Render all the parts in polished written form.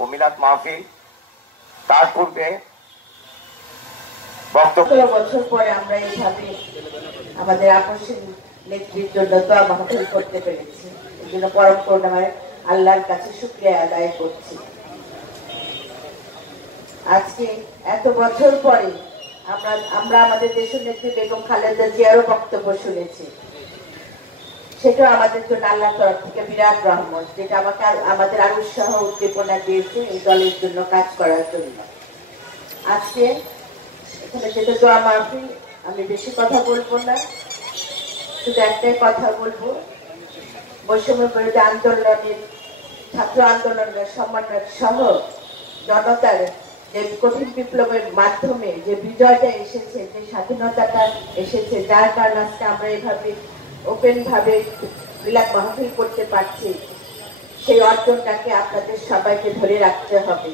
ও মিলাদ মাহফিল তার পূর্বে বক্তব্য। বছর পরে আমরা এইভাবে আমাদের আপসের নেত্রীর জন্য দোয়া মাহফিল করতে পেরেছি। এই জন্য পরম করুণাময় আল্লাহর কাছে শুকরিয়া আদায় করছি। আজকে এত বছর পরে আমরা আমাদের দেশের নেত্রী বেগম খালেদা জিয়ারও বক্তব্য শুনেছি। সেটা আমাদের জন্য আল্লাহর তরফ থেকে বিরাট রহমত, যেটা আমাদের আরো উৎসাহ উদ্দীপনা দিয়েছে এই দলের জন্য কাজ করার জন্য। আজকে এখানে যেটা দোয়া মাহফিল, আমি বেশি কথা বলবো না, শুধু একটাই কথা বলবো, বৈষম্য বিরোধী আন্দোলনের ছাত্র আন্দোলনের সমন্বয় সহ জনতার যে কঠিন বিপ্লবের মাধ্যমে যে বিজয়টা এসেছে, যে স্বাধীনতাটা এসেছে, যার কারণে আজকে আমরা এইভাবে ওপেন ভাবে মিলাদ মাহফিল করতে পারছি, সেই অর্জনটাকে আপনাদের সবাইকে ধরে রাখতে হবে।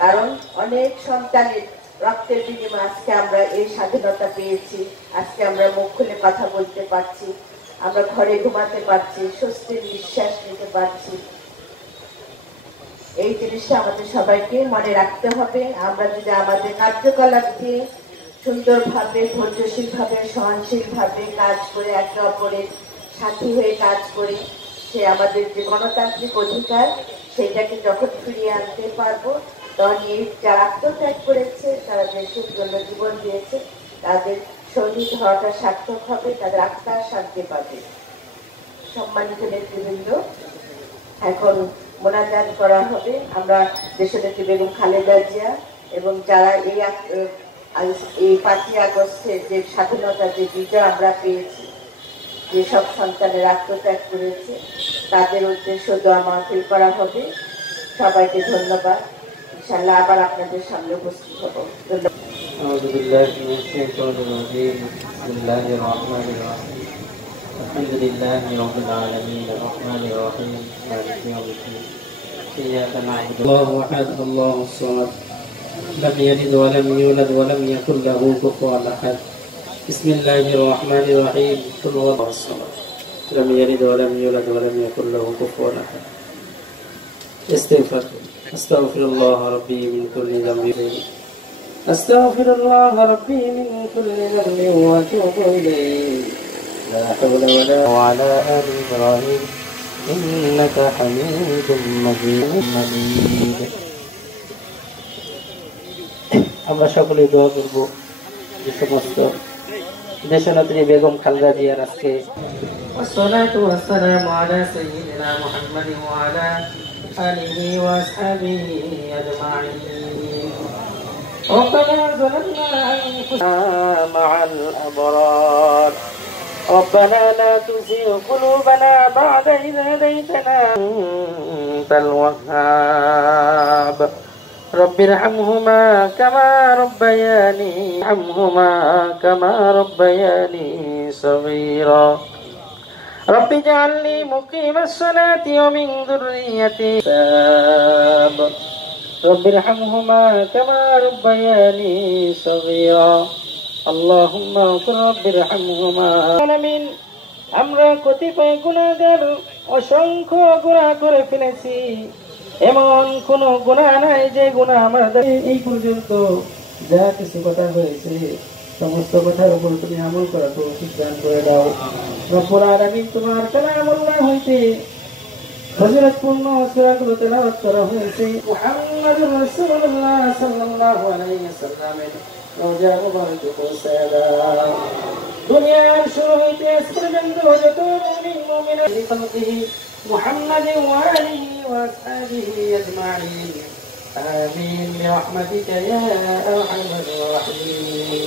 কারণ অনেক সন্তানের রক্তের বিনিময়ে আজকে আমরা এই স্বাধীনতা পেয়েছি। আজকে আমরা মুখ খুলে কথা বলতে পারছি, আমরা ঘরে ঘুমাতে পারছি, স্বস্তির নিঃশ্বাস নিতে পারছি। এই জিনিসটা আমাদের সবাইকে মনে রাখতে হবে। আমরা যদি আমাদের কার্যকলাপ দিয়ে সুন্দরভাবে, ধৈর্যশীল ভাবে, সহনশীল ভাবে কাজ করে, একে অপরের সাথী হয়ে কাজ করে, সে আমাদের যে গণতান্ত্রিক অধিকার সেটাকে যখন ফিরিয়ে আনতে পারবো, তখন এই যারা আত্মত্যাগ করেছে, তারা দেশের জন্য জীবন দিয়েছে, তাদের শহীদ হওয়াটা সার্থক হবে, তাদের আত্মার শান্তি পাবে। সম্মানিত নেতৃবৃন্দ, এখন মোনাজাত করা হবে। আমরা দেশনেত্রী বেগম খালেদা জিয়া এবং যারা এই 5ই আগস্টের যে স্বাধীনতার যে বিজয় আমরা পেয়েছি, যেসব সন্তানের আত্মত্যাগ করেছে, তাদের উদ্দেশ্য দোয়া মাহফিল করা হবে। সবাইকে ধন্যবাদ। ইনশাআল্লাহ আবার আপনাদের সামনে উপস্থিত হব। الحمد لله رب العالمين الرحمن الرحيم مالك يوم الدين إياك نعبد الله أحد الله الصمد لم يلد ولم يولد ولم يكن له كفوا أحد بسم الله الرحمن الرحيم قل هو الله الصمد لم يلد ولم يولد ولم يكن له كفوا أحد أستغفر الله ربي من كل ذنب أستغفر الله ربي من كل ذنب وأتوب إليه لا حول ولا قوة وعلى آل إبراهيم إنك حميد مجيد আমরা সকলেই দোয়া করব যে সমস্ত দেশনেত্রী বেগম খালেদা জিয়ার আজকে والصلاة والسلام على سيدنا محمد وعلى آله وأصحابه أجمعين ربنا ظلمنا أنفسنا مع الأبرار ربنا لا تزغ قلوبنا بعد إذ هديتنا أنت الوهاب رب ارحمهما كما ربياني صغيرا رب اجعلني مقيم الصلاة ومن ذريتي رب ارحمهما كما ربياني صغيرا اللهم اغفر رب ارحمهما آمين। আমরা কতিপয় গুনাহগার অসংখ্য গুনাহ করে ফেলেছি, এমন কোন গুনাহ নাই যে গুনাহ আমাদের এই পর্যন্ত যা কিছু কথা হয়েছে সমস্ত কথার উপর তুমি আমল করার তৌফিক দান করে দাও। রব্বুল আলামিন, তোমার কালামুল্লাহ হইতে ফজিলতপূর্ণ সূরাগুলো তেলাওয়াত করা হয়েছে। মুহাম্মাদুর রাসূলুল্লাহ সাল্লাল্লাহু আলাইহি ওয়াসাল্লামের রওজা মুবারক পৌঁছায় দাও। দুনিয়ার শুরু হইতে আজ পর্যন্ত যত মুমিন মুমিনাত খালকিহি মুহাম্মাদিন ওয়া আলিহি ওয়া আসহাবিহি আজমাইন আমিন বিরহমাতিকা ইয়া আরহামার রাহিমিন।